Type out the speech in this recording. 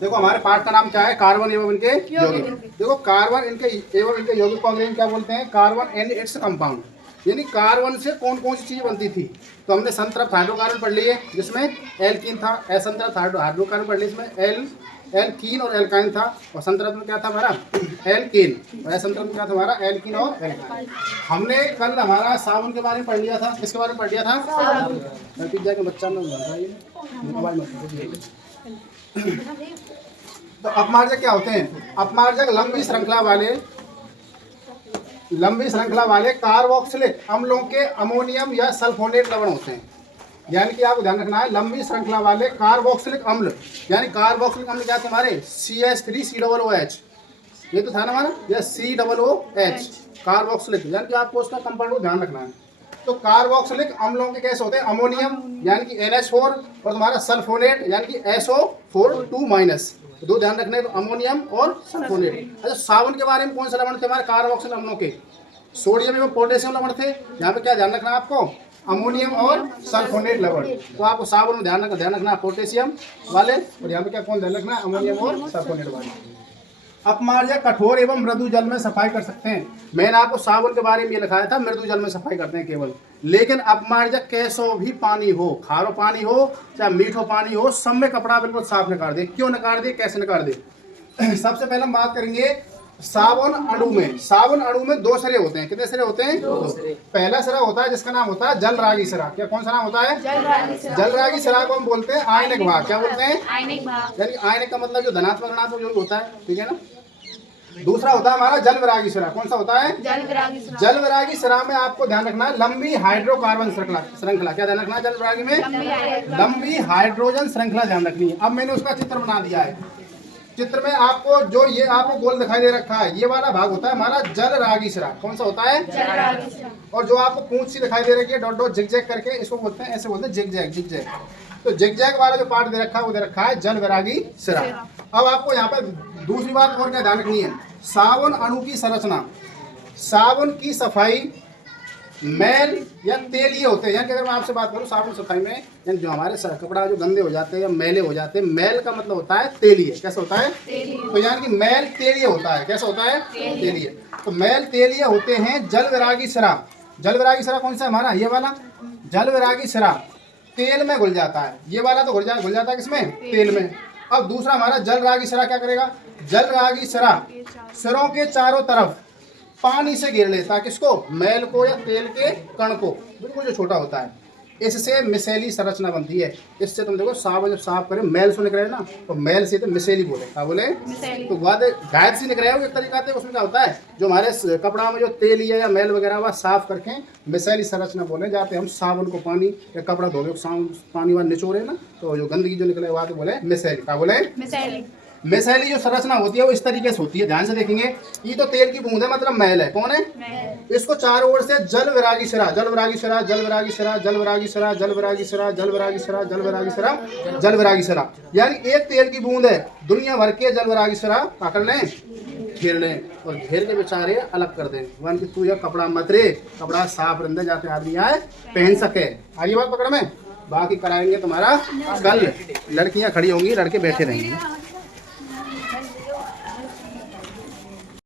देखो हमारे पाठ का नाम क्या है, कार्बन एवं इनके यौगिक। देखो कार्बन इनके एवं इनके यौगिक को अंग्रेजी में क्या बोलते हैं, कार्बन एंड इट्स कंपाउंड। यानी कार्बन से कौन कौन सी चीज बनती थी। तो हमने संतृप्त हाइड्रोकार्बन पढ़ लिए जिसमें एल्कीन था, असंतृप्त हाइड्रोकार्बन पढ़ लिए इसमें एल्कीन और एल्काइन था, और संतृप्त में क्या था हमारा एल्केन, और असंतृप्त में क्या था हमारा एल्कीन और एल्काइन। हमने कल हमारा साबुन के बारे में पढ़ लिया था, किसके बारे में पढ़ लिया था, पिज्जा के बच्चा ने। तो अपमार्जक क्या होते हैं, अपमार्जक लंबी श्रृंखला वाले कार्बोक्सिलिक अम्लों के अमोनियम या सल्फोनेट लवण होते हैं। यानी कि आपको ध्यान रखना है, लंबी श्रृंखला वाले कार्बोक्सिलिक अम्ल, यानी कार्बोक्सिलिक अम्ल क्या तुम्हारे CH3COOH, ये तो था ना हमारा, या COOH कार्बोक्सिलिक, यानी कि आपको उसका कंपाउंड को ध्यान रखना है। तो कार्बोक्सिलिक अम्लों के कैसे होते हैं, अमोनियम यानी कि NH4 और तुम्हारा सल्फोनेट यानी कि SO4 तो दो ध्यान रखने, तो अमोनियम और सल्फोनेट। अच्छा साबुन के बारे में कौन सा लवण थे हमारे कार्बोक्सिलिक अम्लों के, सोडियम एवं पोटेशियम लवण थे। यहाँ पे क्या ध्यान रखना है आपको, अमोनियम और सल्फोनेट लवण। तो आपको साबुन में ध्यान रखना पोटेशियम वाले, और यहाँ पे क्या कौन ध्यान रखना है, अमोनियम और सल्फोनेट वाले। अपमार्जक कठोर एवं मृदु जल में सफाई कर सकते हैं। मैंने आपको साबुन के बारे में ये लिखाया था, मृदु जल में सफाई करते हैं केवल, लेकिन अपमार्जक कैसो भी पानी हो, खारो पानी हो चाहे मीठो पानी हो, सब में कपड़ा बिल्कुल साफ निकाल दे। क्यों निकाल दे, कैसे निकाल दे। सबसे पहले हम बात करेंगे साबुन अणु में। साबुन अणु में दो सिरे होते हैं, कितने सिरे होते हैं, दो। पहला सिरा होता है जिसका नाम होता है जलरागी सिरा। क्या कौन सा नाम होता है, जलरागी सिरा को हम बोलते हैं आयनिक भाग। क्या बोलते हैं, आयनिक भाग। यानी आयनिक का मतलब जो धनात्मक ऋणात्मक जो होता है, ठीक है ना। दूसरा होता है हमारा जलविरागी सिरा। कौन सा होता है, जलविरागी सिरा में आपको ध्यान रखना है लंबी हाइड्रोकार्बन श्रृंखला। क्या ध्यान रखना है, जलविरागी में लंबी हाइड्रोजन श्रृंखला ध्यान रखनी है। अब मैंने उसका चित्र बना दिया है। चित्र में आपको जो ये आपको गोल दिखाई दे रखा है, ये वाला भाग होता है हमारा जलरागी सिरा। कौन सा होता है, जलरागी सिरा। और जो आपको पूंछ सी दिखाई दे रही है डॉट डॉट जिग करके, इसको बोलते हैं, ऐसे बोलते हैं जिग। तो जिग वाला जो पार्ट दे रखा है वो दे रखा है जलविरागी सिरा। अब आपको यहाँ पे दूसरी बात और क्या ध्यान रखनी है, साबुन अणु की संरचना। साबुन की सफाई मैल या तेलीय होते हैं। यानी कि अगर मैं आपसे बात करूं साबुन सफाई में, यानी जो हमारे कपड़ा जो गंदे हो जाते हैं या मैले हो जाते हैं, मैल का मतलब होता है तेलीय। कैसा होता है, तो यानी कि मैल तेलीय होता है। कैसा होता है, तेलीय। तो मैल तेलीय होते हैं जलविरागी सिरा। जलविरागी सिरा कौन सा है हमारा, ये वाला जलविरागी सिरा तेल में घुल जाता है। ये वाला तो घुल जाता है किसमें, तेल में। अब दूसरा हमारा जलरागी सिरा क्या करेगा, जलरागी सिरा सिरों के चारों तरफ पानी से घेर लेता है किसको, मैल को या तेल के कण को, बिल्कुल जो छोटा होता है। इससे मिसेली संरचना बनती है। इससे तुम देखो साबुन जब साफ करें मैल से निकले ना, तो मैल से तो मिसेली बोले, क्या बोले, तो बाद गायब से निकले हो एक तरीका से। उसमें क्या होता है, जो हमारे कपड़ा में जो तेल या मैल वगैरह हुआ साफ करके मिसेली संरचना बोले जाते। हम साबुन को पानी या कपड़ा धो पानी वाला निचोड़े ना, तो जो गंदगी जो निकले वहाँ तो बोले मिसेली, क्या बोले, मिसेली जो संरचना होती है वो इस तरीके से होती है। ध्यान से देखेंगे, ये तो तेल की बूंद है, मतलब मैल है। कौन है, इसको चारों ओर से जलविरागी सिरा, जलविरागी सिरा, जलविरागी सिरा, जलविरागी सिरा, जलविरागी सिरा, जलविरागी सिरा, जलविरागी सिरा, जलविरागी सिरा, यानी एक तेल की बूंद है, दुनिया भर के जलविरागी सिरा पकड़ लें, घेर लें, और घेर के बेचारे अलग कर दें। वन की तू यह कपड़ा मत रे, कपड़ा साफ रंधे जाते आदमी आए पहन सके। आइए बात पकड़ में, बाकी कराएंगे तुम्हारा कल। लड़कियां खड़ी होंगी, लड़के बैठे रहेंगे।